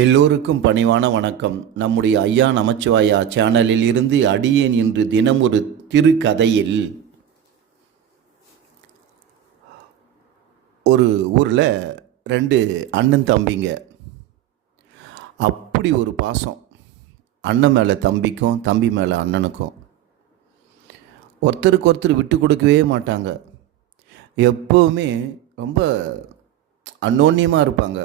எல்லோருக்கும் பணிவான வணக்கம். நம்முடைய ஐயா நமச்சிவாயா சேனலில் இருந்து அடியேன் இன்று தினம் ஒரு திருக்கதையில் ஒரு ஊரில் 2 அண்ணன் தம்பிங்க. அப்படி ஒரு பாசம் அண்ணன் மேலே தம்பிக்கும், தம்பி மேலே அண்ணனுக்கும். ஒருத்தருக்கு ஒருத்தர் விட்டு கொடுக்கவே மாட்டாங்க. எப்போவுமே ரொம்ப அந்யோன்யமாக இருப்பாங்க.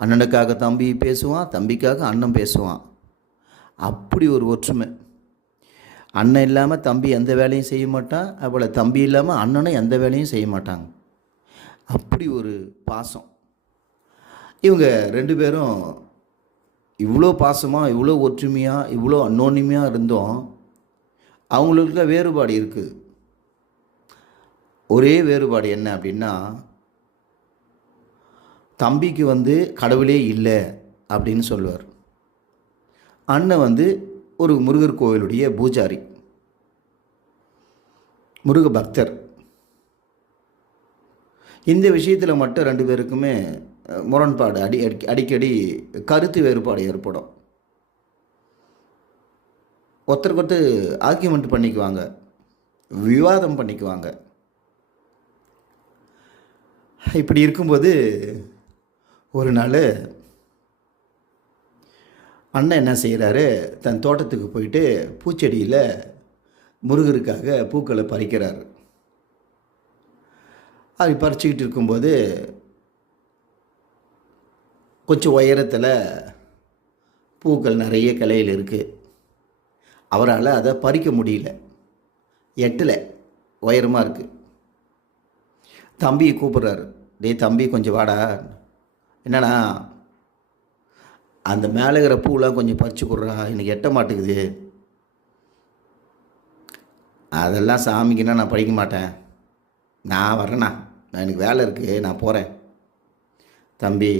அண்ணனுக்காக தம்பி பேசுவான், தம்பிக்காக அண்ணன் பேசுவான். அப்படி ஒரு ஒற்றுமை. அண்ணன் இல்லாமல் தம்பி எந்த வேலையும் செய்ய மாட்டான், அதுபோல் தம்பி இல்லாமல் அண்ணனும் எந்த வேலையும் செய்ய மாட்டாங்க. அப்படி ஒரு பாசம். இவங்க 2 பேரும் இவ்வளோ பாசமாக, இவ்வளோ ஒற்றுமையாக, இவ்வளோ அந்யோன்யமாக இருந்தோம். அவங்களுக்குள்ள வேறுபாடு இருக்குது. ஒரே வேறுபாடு என்ன அப்படின்னா, தம்பிக்கு கடவுளே இல்லை அப்படின்னு சொல்லுவார். அண்ணன் ஒரு முருகர் கோவிலுடைய பூஜாரி, முருக பக்தர். இந்த விஷயத்தில் மட்டும் 2 பேருக்குமே முரண்பாடு, அடிக்கடி கருத்து வேறுபாடு ஏற்படும். ஒருத்தருக்கு ஆர்கியூமெண்ட் பண்ணிக்குவாங்க, விவாதம் பண்ணிக்குவாங்க. இப்படி இருக்கும்போது ஒரு நாள் அண்ணன் என்ன செய்கிறாரு, தன் தோட்டத்துக்கு போயிட்டு பூச்செடியில் முருகருக்காக பூக்களை பறிக்கிறார். அது பறிச்சுக்கிட்டு இருக்கும்போது கொஞ்சம் உயரத்தில் பூக்கள் நிறைய கிளையில் இருக்குது. அவரால் அதை பறிக்க முடியல, எட்டலை, உயரமாக இருக்குது. தம்பியை கூப்பிட்றாரு, டேய் தம்பி கொஞ்சம் வாடா. என்னண்ணா, அந்த மேலே இருக்கிற பூலாம் கொஞ்சம் பறிச்சு கொடுறா, எனக்கு எட்ட மாட்டேங்குது. அதெல்லாம் சாமிக்குன்னா நான் படிக்க மாட்டேன், நான் வரேண்ணா, எனக்கு வேலை இருக்குது, நான் போகிறேன். தம்பி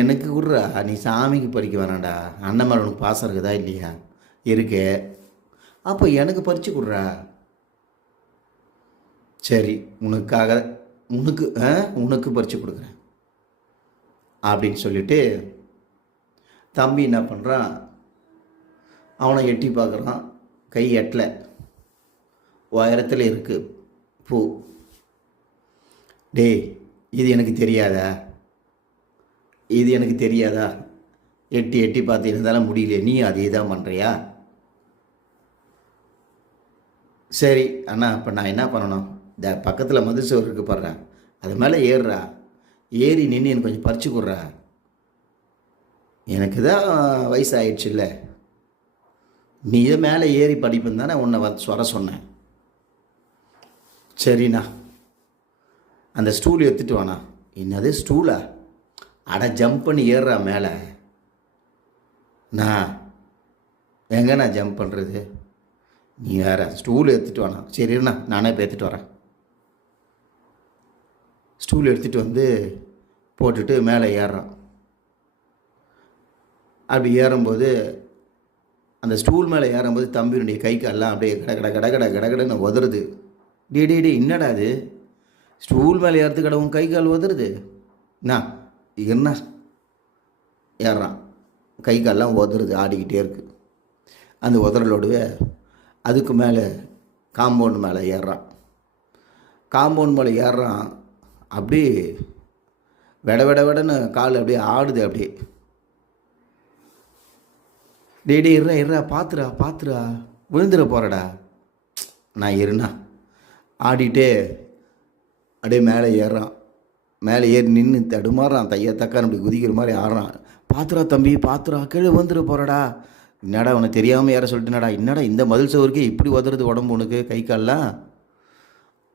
எனக்கு கொடுறா, நீ சாமிக்கு பறிக்க வேணாண்டா, அண்ணன் மேலே உனக்கு பாசம் இருக்குதா இல்லையா? இருக்கு, அப்போ எனக்கு பறித்து கொடுறா. சரி, உனக்கு பறித்து கொடுக்குறேன் அப்படின்னு சொல்லிட்டு தம்பி என்ன பண்ணுறான், அவனை எட்டி பார்க்குறான். கை எட்டலை, உயரத்தில் இருக்குது பூ. டேய் இது எனக்கு தெரியாதா, எட்டி எட்டி பார்த்து இருந்தாலும் முடியல, நீ அதே தான் பண்ணுறியா? சரி அண்ணா, இப்போ நான் என்ன பண்ணணும், இந்த பக்கத்தில் மதில் சுவர் இருக்கு பாடுறேன், அது மேலே ஏறுறா, ஏறி நின்று எனக்கு கொஞ்சம் பறிச்சு கொடுறா. எனக்கு தான் வயசு ஆயிடுச்சுல்ல, நீ இதை மேலே ஏறி படிப்புன்னு தானே உன்னை வர சொன்னேன். சரிண்ணா, அந்த ஸ்டூல் எடுத்துகிட்டு வாண்ணா. என்னது ஸ்டூலா? அட ஜம்ப் பண்ணி ஏறுறா மேலே. நான் எங்கண்ணா ஜம்ப் பண்ணுறது, நீ வேறு ஸ்டூல் எடுத்துகிட்டு வாண்ணா. சரிண்ணா, நானே இப்போ எடுத்துகிட்டு வரேன். ஸ்டூல் எடுத்துகிட்டு போட்டுட்டு மேலே ஏறுறான். அப்படி ஏறும்போது, அந்த ஸ்டூல் மேலே ஏறும்போது தம்பியினுடைய கை காலெலாம் அப்படியே கடகடன்னு உதறுது. டே என்னடா அது, ஸ்டூல் மேலே ஏறதுக்கு உன் கை கால் உதறுது? என்ன ஏறுறான், கை காலெலாம் உதறுது, ஆடிக்கிட்டே இருக்குது. அந்த உதறலோடவே அதுக்கு மேலே காம்பவுண்ட் மேலே ஏறுறான். காம்பவுண்ட் மேலே ஏறுறான், அப்படியே வெடன்னு கால் அப்படியே ஆடுது. அப்படியே டே இருறா பார்த்துடா விழுந்துட போகிறடா. நான் இருண்ணா. ஆடிட்டே அப்படியே மேலே ஏறுறான். மேலே ஏறி நின்று தடுமாறான், தக்கான்னு அப்படி குதிக்கிற மாதிரி ஆடுறான். பார்த்துடா தம்பி, பார்த்துடா, கீழே வந்துட போகிறடா. என்னடா உனக்கு தெரியாமல் ஏற சொல்லிட்டுனடா, என்னடா இந்த மதில் சவருக்கே இப்படி உதறது உடம்பு உனக்கு, கை கால்லாம்.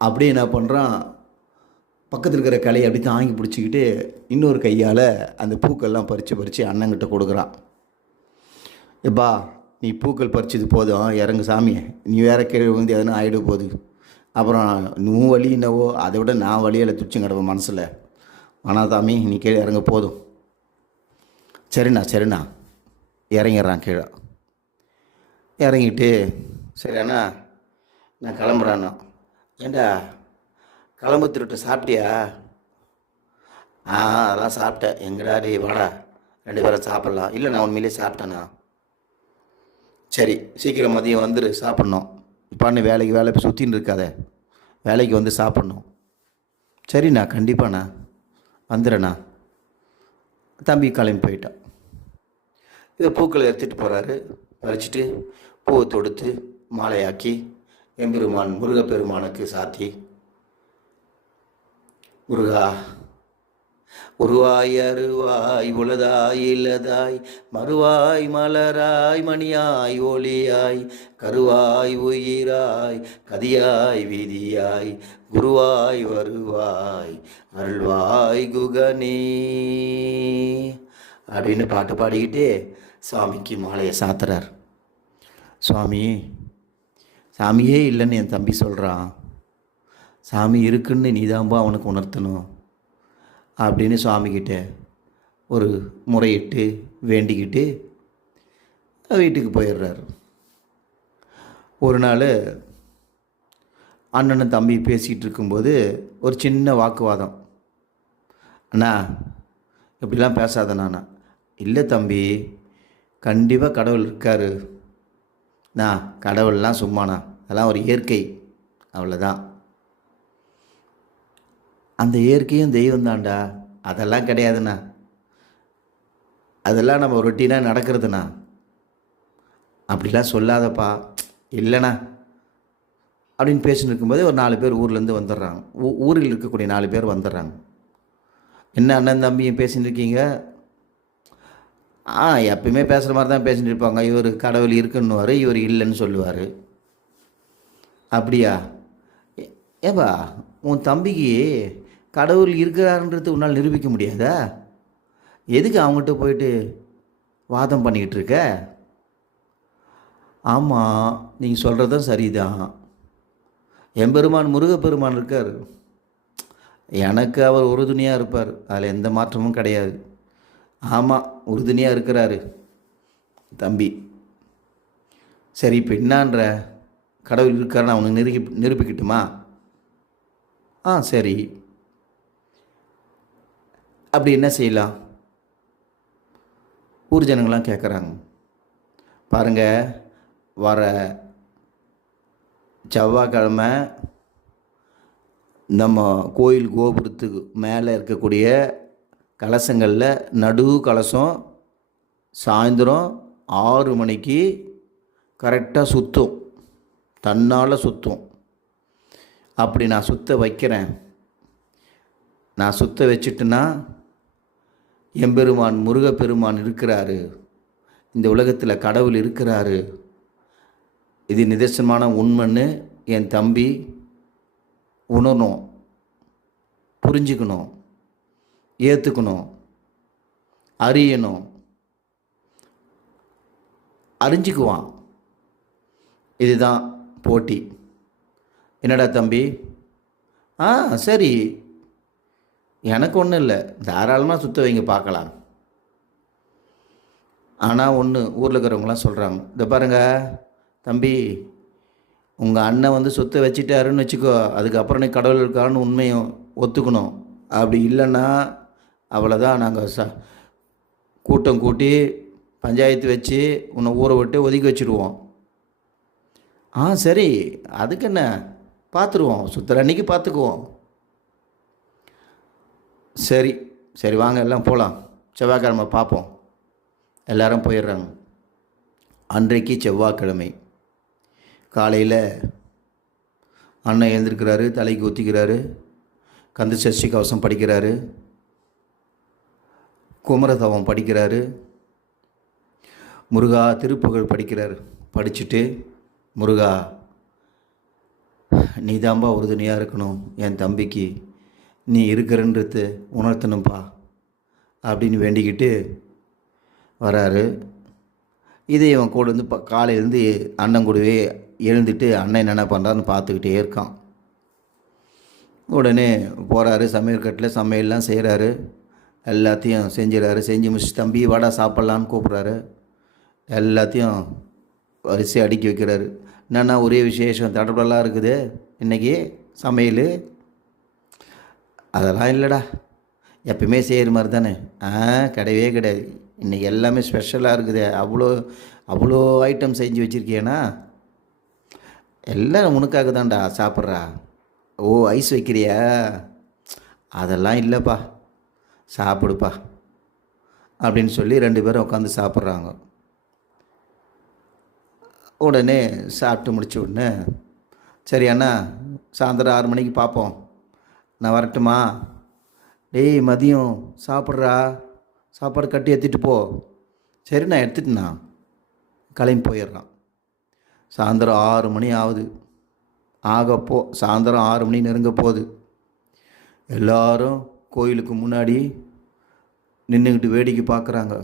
அப்படியே என்ன பண்ணுறான், பக்கத்தில் இருக்கிற கலையை அப்படி தாங்கி பிடிச்சிக்கிட்டு இன்னொரு கையால் அந்த பூக்கள்லாம் பறித்து அண்ணங்கிட்ட கொடுக்குறான். எப்பா நீ பூக்கள் பறிச்சது போதும், இறங்கு சாமி, நீ வேற கீழே வந்து எதுனா ஆகிட போகுது. அப்புறம் நீ வழி என்னவோ அதை விட நான் வழியில் துச்சம் கிடப்பேன் மனசில். ஆனால் சாமி நீ கீழே இறங்க போதும். சரிண்ணா இறங்கிடுறான் கீழே. இறங்கிட்டு சரி அண்ணா நான் கிளம்புறாண்ணா. ஏண்டா கிளம்பு திருட்டு சாப்பிட்டியா? அதெல்லாம் சாப்பிட்டேன். எங்கடா டே வாடா, 2 பேரும் சாப்பிட்லாம். இல்லை நான் உண்மையிலே சாப்பிட்டேண்ணா. சரி சீக்கிரம் மதியம் வந்துரு சாப்பிட்ணும். இப்பான்னு வேலை சுற்றின்னு இருக்காத, வேலைக்கு வந்து சாப்பிட்ணும். சரிண்ணா கண்டிப்பாண்ணா வந்துடுறேண்ணா. தம்பி கிளம்பி போயிட்டான். இதை பூக்களை எடுத்துகிட்டு போகிறாரு. பறிச்சுட்டு பூவை தொடுத்து மாலையாக்கி எம்பெருமான் முருகப்பெருமானுக்கு சாத்தி, முருகா உருவாய் அருவாய் உளதாய் இல்லதாய் மறுவாய் மலராய் மணியாய் ஒளியாய் கருவாய் உயிராய் கதியாய் வீதியாய் குருவாய் வருவாய் அருள்வாய் குகனே அப்படின்னு பாட்டு பாடிக்கிட்டே சுவாமிக்கு மாலையை சாத்துறார். சுவாமி சாமியே இல்லைன்னு என் தம்பி சொல்கிறான், சாமி இருக்குன்னு நீதாம்பா அவனுக்கு உணர்த்தணும் அப்படின்னு சுவாமிக்கிட்ட ஒரு முறையிட்டு வேண்டிக்கிட்டு வீட்டுக்கு போயிடுறாரு. ஒரு நாள் அண்ணனும் தம்பி பேசிகிட்டு இருக்கும்போது ஒரு சின்ன வாக்குவாதம். அண்ணா இப்படிலாம் பேசாதண்ணா. இல்லை தம்பி, கண்டிப்பாக கடவுள் இருக்கார். கடவுள்லாம் சும்மாண்ணா, அதெல்லாம் ஒரு இயற்கை, அவ்வளோதான். அந்த இயற்கையும் தெய்வம் தான்டா, அதெல்லாம் கிடையாதுண்ணா, அதெல்லாம் நம்ம ரொட்டீனாக நடக்கிறதுண்ணா. அப்படிலாம் சொல்லாதப்பா. இல்லைண்ணா அப்படின்னு பேசின்னு இருக்கும்போதே ஒரு 4 பேர் ஊர்லேருந்து வந்துடுறாங்க. ஊரில் இருக்கக்கூடிய 4 பேர் வந்துடுறாங்க. என்ன அண்ணன் தம்பியும் பேசின்னு இருக்கீங்க? எப்பயுமே பேசுகிற மாதிரி தான் பேசிட்டு இருப்பாங்க. இவர் கடவுள் இருக்குன்னுவார், இவர் இல்லைன்னு சொல்லுவார். அப்படியா? ஏப்பா உன் தம்பிக்கு கடவுள் இருக்கிறாருன்றது உன்னால் நிரூபிக்க முடியாதா? எதுக்கு அவங்ககிட்ட போயிட்டு வாதம் பண்ணிக்கிட்டு இருக்க? ஆமாம், நீங்கள் சொல்கிறதும் சரிதான். எம்பெருமான் முருகப்பெருமான் இருக்கார், எனக்கு அவர் உறுதுணையாக இருப்பார், அதில் எந்த மாற்றமும் கிடையாது. ஆமாம், உறுதுணையாக இருக்கிறாரு தம்பி. சரி, இப்போ என்னான்ற, கடவுள் இருக்காருன்னு அவனுக்கு நிரூபிக்கட்டுமா? சரி, அப்படி என்ன செய்யலாம்? ஊர் ஜனங்களாம் கேட்குறாங்க. பாருங்கள், வர செவ்வாய்க்கிழமை நம்ம கோயில் கோபுரத்துக்கு மேலே இருக்கக்கூடிய கலசங்களில் நடு கலசம் சாயந்தரம் 6 மணிக்கு கரெக்டாக சுற்றும், தன்னால் சுற்றும். அப்படி நான் சுற்ற வைக்கிறேன். நான் சுற்ற வச்சுட்டுன்னா எம்பெருமான் முருகப்பெருமான் இருக்கிறாரு, இந்த உலகத்தில் கடவுள் இருக்கிறாரு, இது நிதர்சனமான உண்மைன்னு என் தம்பி உணரணும், புரிஞ்சுக்கணும், ஏற்றுக்கணும், அறியணும், அறிஞ்சிக்குவான். இதுதான் போட்டி. என்னடா தம்பி? சரி, எனக்கு ஒன்றும் இல்லை, தாராளமாக சுற்ற வைங்க பார்க்கலாம். ஆனால் ஒன்று, ஊரில் இருக்கிறவங்களாம் சொல்கிறாங்க, இதை பாருங்கள் தம்பி, உங்கள் அண்ணன் வந்து சொத்தை வச்சிட்டாருன்னு வச்சுக்கோ, அதுக்கப்புறம் நீ கடவுள் இருக்காருன்னு உண்மையும் ஒத்துக்கணும். அப்படி இல்லைன்னா அவ்வளோதான், நாங்கள் கூட்டம் கூட்டி பஞ்சாயத்து வச்சு உன்னை ஊரை விட்டு ஒதுக்கி வச்சுருவோம். சரி, அதுக்கு என்ன, பார்த்துருவோம், சுற்றுற அன்றைக்கி பார்த்துக்குவோம். சரி சரி வாங்க எல்லாம் போகலாம், செவ்வாய்க்கிழமை பார்ப்போம். எல்லாரும் போயிடுறாங்க. அன்றைக்கு செவ்வாய்க்கிழமை காலையில் அண்ணன் எழுந்திருக்கிறாரு, தலைக்கு ஊற்றிக்கிறாரு, கந்த சஷ்டி கவசம் படிக்கிறாரு, குமரதவம் படிக்கிறாரு, முருகா திருப்புகழ் படிக்கிறாரு. படிச்சுட்டு, முருகா நீதாம்பா உறுதுணையாக இருக்கணும், என் தம்பிக்கு நீ இருக்கிறன்றது உணர்த்தணும்ப்பா அப்படின்னு வேண்டிக்கிட்டு வராரு. இதை இவன் கூட இருந்து காலையிலேருந்து அண்ணன் கூடவே எழுந்துட்டு அண்ணன் என்னென்ன பண்ணுறாருன்னு பார்த்துக்கிட்டே இருக்கான். உடனே போகிறாரு, சமையல் கட்டில் சமையல்லாம் செய்கிறாரு, எல்லாத்தையும் செஞ்சிடறாரு. செஞ்சு முடிச்சு தம்பி வாடா சாப்பிட்லான்னு கூப்பிட்றாரு. எல்லாத்தையும் வரிசை அடுக்கி வைக்கிறாரு. என்னென்னா ஒரே விசேஷம் தடப்படலாம் இருக்குது இன்றைக்கி சமையல்? அதெல்லாம் இல்லைடா, எப்பயுமே செய்கிற மாதிரி தானே. கிடையவே கிடையாது, இன்றைக்கி எல்லாமே ஸ்பெஷலாக இருக்குது, அவ்வளோ அவ்வளோ ஐட்டம் செஞ்சு வச்சுருக்கியேண்ணா. எல்லாம் உனக்காக தான்டா சாப்பிட்றா. ஓ, ஐஸ் வைக்கிறியா? அதெல்லாம் இல்லைப்பா, சாப்பிடுப்பா அப்படின்னு சொல்லி 2 பேரும் உட்காந்து சாப்பிட்றாங்க. உடனே சாப்பிட்டு முடிச்ச உடனே, சரி அண்ணா, சாயந்தரம் 6 மணிக்கு பார்ப்போம், நான் வரட்டுமா? டேய் மதியம் சாப்பிட்றா, சாப்பாடு கட்டி எடுத்துகிட்டு போ. சரி நான் எடுத்துட்டேண்ணா, கிளம்பி போயிடுறான். சாயந்தரம் 6 மணி ஆகுது. சாயந்தரம் 6 மணி நெருங்க போகுது. எல்லாரும் கோயிலுக்கு முன்னாடி நின்றுக்கிட்டு வேடிக்கை பார்க்குறாங்க.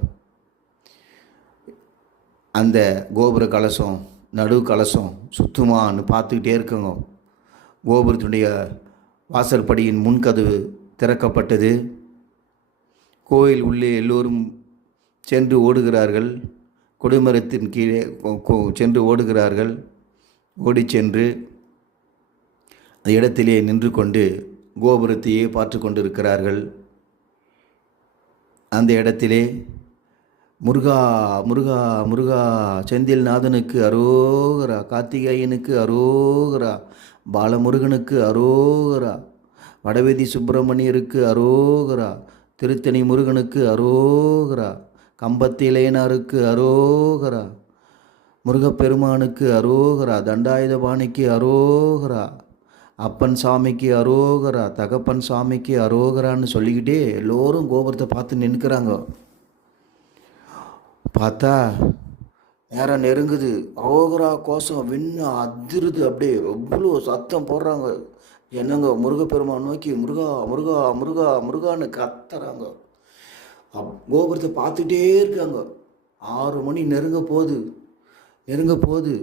அந்த கோபுர கலசம், நடு கலசம் சுத்தமானு பார்த்துக்கிட்டே இருக்குங்க. கோபுரத்துடைய வாசல் படியின் முன்கதவு திறக்கப்பட்டது. கோயில் உள்ளே எல்லோரும் சென்று ஓடுகிறார்கள். கொடிமரத்தின் கீழே சென்று ஓடுகிறார்கள். ஓடி சென்று அந்த இடத்திலே நின்று கொண்டு கோபுரத்தையே பார்த்து கொண்டிருக்கிறார்கள். அந்த இடத்திலே முருகா முருகா முருகா, செந்தில்நாதனுக்கு அரோகரா, கார்த்திகேயனுக்கு அரோகரா, பாலமுருகனுக்கு அரோகரா, வடவேதி சுப்பிரமணியருக்கு அரோகரா, திருத்தணி முருகனுக்கு அரோகரா, கம்பத்திலேனாருக்கு அரோகரா, முருகப்பெருமானுக்கு அரோகரா, தண்டாயுதபாணிக்கு அரோகரா, அப்பன் சாமிக்கு அரோகரா, தகப்பன் சாமிக்கு அரோகரான்னு சொல்லிக்கிட்டே எல்லோரும் கோபுரத்தை பார்த்து நின்றுக்கிறாங்க. பார்த்தா நேரம் நெருங்குது. அரோகரா கோஷம் விண்ணு அதிருது. அப்படியே எவ்வளோ சத்தம் போடுறாங்க. என்னங்க, முருகப்பெருமான் நோக்கி முருகா முருகா முருகா முருகான்னு கத்துறாங்க. கோபுரத்தை பார்த்துட்டே இருக்காங்க. 6 மணி நெருங்க போகுது.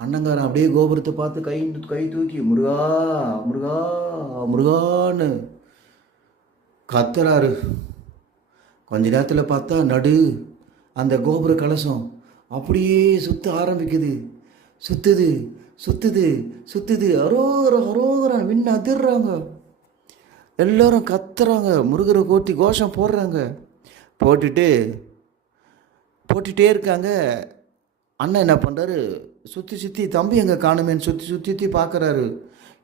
அண்ணங்காரன் அப்படியே கோபுரத்தை பார்த்து கை தூக்கி முருகா முருகா முருகான்னு கத்துறாரு. கொஞ்ச நேரத்தில் பார்த்தா அந்த கோபுர கலசம் அப்படியே சுத்த ஆரம்பிக்குது. சுத்துது. அரோகரா விண்ண அதிர்றாங்க. எல்லோரும் கத்துறாங்க, முருகரை கோட்டி கோஷம் போடுறாங்க. போட்டுட்டே இருக்காங்க. அண்ணன் என்ன பண்ணுறாரு, சுற்றி தம்பி எங்கே காணுமேன்னு சுற்றி பார்க்குறாரு.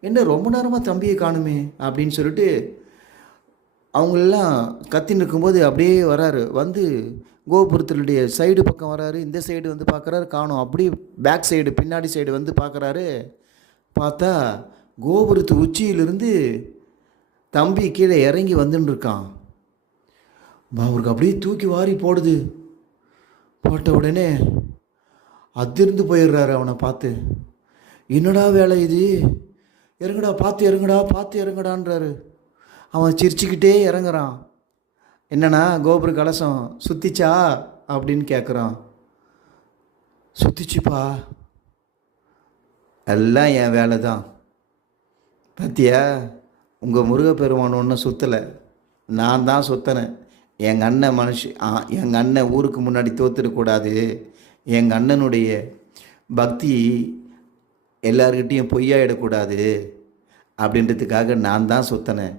என்ன ரொம்ப நேரமாக தம்பியை காணுமே அப்படின்னு சொல்லிட்டு அவங்களெல்லாம் கத்தின்னு இருக்கும்போது அப்படியே வராரு. வந்து கோபுரத்தினுடைய சைடு பக்கம் வராரு. இந்த சைடு வந்து பார்க்குறாரு, காணும். அப்படியே பேக் சைடு, பின்னாடி சைடு வந்து பார்க்குறாரு. பார்த்தா கோபுரத்து உச்சியிலிருந்து தம்பி கீழே இறங்கி வந்துன்னு இருக்கான். அவருக்கு அப்படியே தூக்கி வாரி போடுது. போட்ட உடனே அதிர்ந்து போயிடுறாரு. அவனை பார்த்து, என்னடா வேலை இது, இறங்குடா, பார்த்து இறங்குடான்றாரு. அவன் சிரிச்சுக்கிட்டே இறங்குறான். என்னண்ணா, கோபுர கலசம் சுத்திச்சா அப்படின்னு கேட்குறான். சுத்திச்சுப்பா, எல்லாம் என் வேலை தான். பார்த்தியா, உங்கள் முருகப்பெருமான் ஒன்றும் சுற்றலை, நான் தான் சுற்றினேன். எங்கள் அண்ணன் ஊருக்கு முன்னாடி தோத்துடக்கூடாது, எங்கள் அண்ணனுடைய பக்தி எல்லார்கிட்டேயும் பொய்யாயிடக்கூடாது அப்படின்றதுக்காக நான் தான் சுற்றினேன்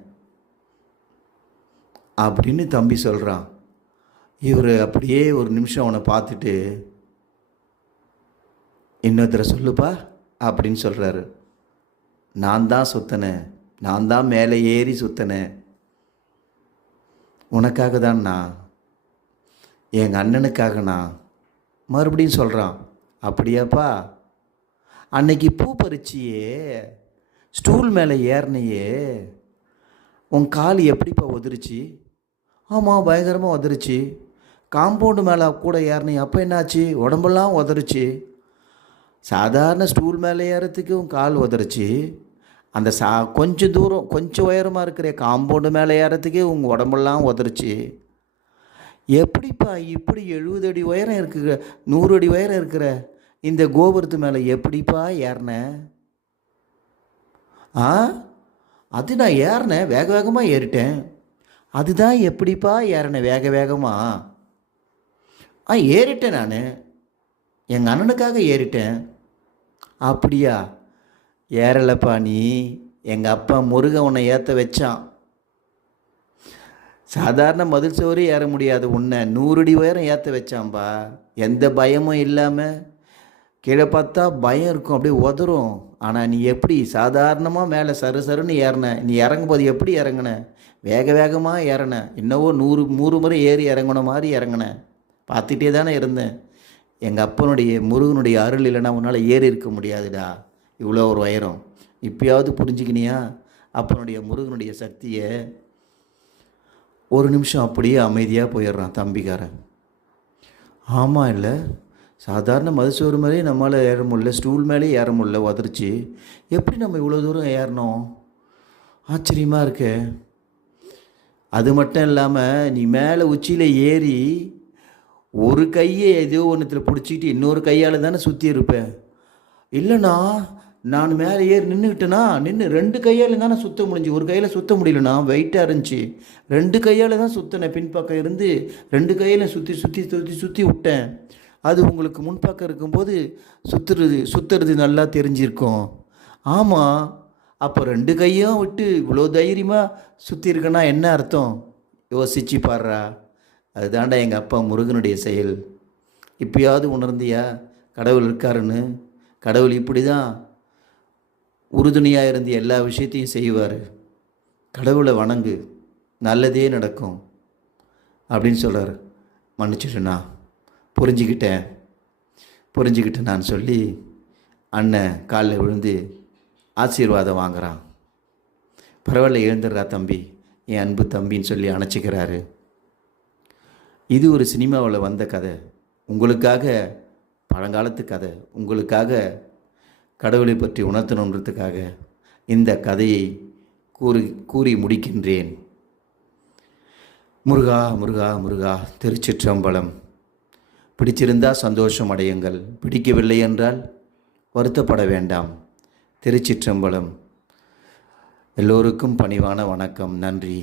அப்படின்னு தம்பி சொல்கிறான். இவர் அப்படியே ஒரு நிமிஷம் அவனை பார்த்துட்டு, இன்னொருத்தரை சொல்லுப்பா அப்படின்னு சொல்கிறாரு. நான் தான் சுற்றினேன், நான் தான் மேலே ஏறி சுற்றினேன், உனக்காக தான் நான், எங்கள் அண்ணனுக்காக நான் மறுபடியும் சொல்கிறான். அப்படியாப்பா, அன்னைக்கு பூ பறிச்சியே, ஸ்டூல் மேலே ஏறினையே, உன் கால் எப்படிப்பா உதிருச்சு? ஆமாம், பயங்கரமாக உதறிச்சு. காம்பவுண்டு மேலே கூட ஏறினி, அப்போ என்னாச்சு? உடம்பெல்லாம் உதறிச்சு. சாதாரண ஸ்டூல் மேலே ஏறத்துக்கு உன் கால் உதறிச்சு. அந்த கொஞ்சம் தூரம், கொஞ்சம் உயரமாக இருக்கிற காம்பவுண்டு மேலே ஏறத்துக்கே உங்கள் உடம்பெல்லாம் உதறிச்சு. எப்படிப்பா இப்படி 70 அடி உயரம் இருக்குற, 100 அடி உயரம் இருக்கிற இந்த கோபுரத்து மேலே எப்படிப்பா ஏறின? அது நான் ஏறினேன், வேகமாக ஏறிட்டேன். அதுதான் எப்படிப்பா ஏறினேன் வேகமாக? ஏறிட்டேன், நான் எங்கள் அண்ணனுக்காக ஏறிட்டேன். அப்படியா? ஏறலப்பா நீ, எங்கள் அப்பா முருகன் உன்னை ஏற்ற வச்சான். சாதாரண மதில் சுவரே ஏற முடியாது உன்னை 100 அடி உயரம் ஏற்ற வச்சான்பா. எந்த பயமும் இல்லாமல் கீழே பார்த்தா பயம் இருக்கும், அப்படியே உதறும். ஆனால் நீ எப்படி சாதாரணமாக மேலே சரு சருன்னு ஏறின, நீ இறங்கும்போது எப்படி இறங்குன? வேக வேகமாக ஏறின, என்னவோ 100 முறை ஏறி இறங்கின மாதிரி இறங்கின. பார்த்துட்டே தானே இருந்தேன். எங்கள் அப்பனுடைய முருகனுடைய அருள் இல்லைன்னா உன்னால் ஏறி இருக்க முடியாதுடா இவ்வளோ ஒரு உயரம். இப்பயாவது புரிஞ்சுக்கினியா அப்பனுடைய முருகனுடைய சக்தியை? ஒரு நிமிஷம் அப்படியே அமைதியாக போயிடுறான் தம்பிக்காரன். ஆமாம், இல்லை சாதாரண மதுசோறு மேலே நம்மளால் ஏற முடியல, ஸ்டூல் மேலே ஏற முடியல, உதறிச்சு. எப்படி நம்ம இவ்வளோ தூரம் ஏறணும்? ஆச்சரியமாக இருக்கு. அது மட்டும் இல்லாமல் நீ மேலே உச்சியில் ஏறி ஒரு கையை ஏதோ ஒன்றுத்தில் பிடிச்சிக்கிட்டு இன்னொரு கையால் தானே சுற்றி இருப்பேன். இல்லைண்ணா, நான் மேலே ஏறி நின்றுக்கிட்டேன்னா 2 கையால் தானே சுற்ற முடிஞ்சு, ஒரு கையில் சுற்ற முடியலண்ணா, வெயிட்டாக இருந்துச்சு. 2 கையால் தான் சுற்றினேன். பின்பக்கம் இருந்து 2 கையில் சுற்றி சுற்றி சுற்றி சுற்றி விட்டேன். அது உங்களுக்கு முன்பக்கம் இருக்கும்போது சுற்றுறது நல்லா தெரிஞ்சிருக்கும். ஆமாம், அப்போ 2 கையும் விட்டு இவ்வளோ தைரியமாக சுற்றி இருக்கேன்னா என்ன அர்த்தம்? யோசிச்சு பாடுறா. அதுதாண்டா எங்கள் அப்பா முருகனுடைய செயல். இப்பயாவது உணர்ந்தியா கடவுள் இருக்காருன்னு? கடவுள் இப்படி தான் உறுதுணையாக இருந்து எல்லா விஷயத்தையும் செய்வார். கடவுளை வணங்கு, நல்லதே நடக்கும் அப்படின்னு சொல்கிறார். மன்னிச்சிடுண்ணா, புரிஞ்சுக்கிட்டேன் நான் சொல்லி அண்ணன் காலில் விழுந்து ஆசீர்வாதம் வாங்குகிறான். பரவாயில்ல, எழுந்துடுறா தம்பி, என் அன்பு தம்பின்னு சொல்லி அணைச்சிக்கிறாரு. இது ஒரு சினிமாவில் வந்த கதை, உங்களுக்காக பழங்காலத்து கதை, உங்களுக்காக கடவுளை பற்றி உணர்த்தணுன்றதுக்காக இந்த கதையை கூறி முடிக்கின்றேன். முருகா முருகா முருகா. திருச்சிற்றம்பலம். பிடிச்சிருந்தா சந்தோஷம் அடையுங்கள், பிடிக்கவில்லை என்றால் வருத்தப்பட வேண்டாம். திருச்சிற்றம்பலம். எல்லோருக்கும் பணிவான வணக்கம். நன்றி.